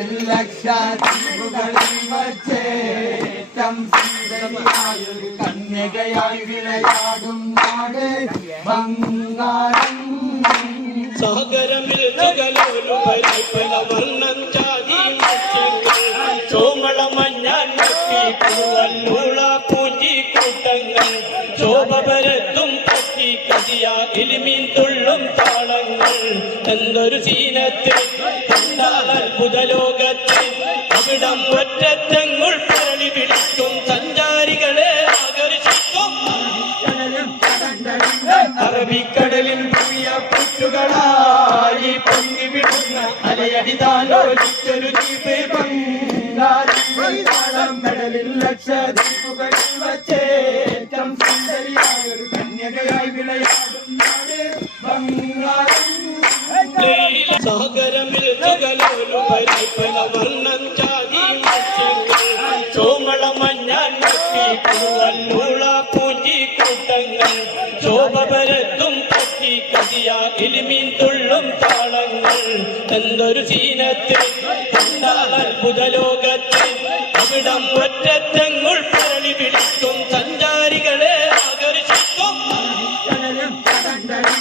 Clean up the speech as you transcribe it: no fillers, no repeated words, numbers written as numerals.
കടലിൽ ലക്ഷദ്വീപുകളിൽ വച്ചേറ്റം സുന്ദരിയായൊരു കന്യകയായി വിളയാടും നാട് ബംഗാളം. സാഗരമിൽ സുഗലോലുപരിപ്പല വർണ്ണം ജാതി ചോമള മഞ്ഞാൻ പൂവല്ലൂള പൂഞ്ചി കൂട്ടങ്ങൾ ശോഭ പരത്തും പറ്റി കതിയ ഇലിമീൻ തുള്ളും താളങ്ങൾ. എന്തൊരു സീനത്തിൽ അത്ഭുത ലോകത്തിൽ അവിടം ഒറ്റത്തെങ്ങുൾ പരളി വിളിക്കും സഞ്ചാരികളെ ആകർഷിക്കും. അറബിക്കടലിൽ പുതിയ പുറ്റുകളായി പൊങ്ങി വിടുന്ന അലയടിതാലോചിച്ചൊരു ദ്വീപ് ബംഗാളം. കടലിൽ ലക്ഷദ്വീപുകളിൽ വച്ചേറ്റം സുന്ദരിയായൊരു കന്യകയായി വിളയാടും നാട് ബംഗാളം. സാഗരമിൽ സുഗലോലുപരിപ്പല വർണ്ണം ജാതി ചോമള മഞ്ഞാൻ പൂവല്ലൂള പൂഞ്ചി കൂട്ടങ്ങൾ ശോഭ പരത്തും പറ്റി കതിയ ഇലിമീൻ തുള്ളും താളങ്ങൾ. എന്തൊരു സീനത്തിൽ അത്ഭുത ലോകത്തിൽ അവിടം ഒറ്റത്തെങ്ങുൾ പരളി വിളിക്കും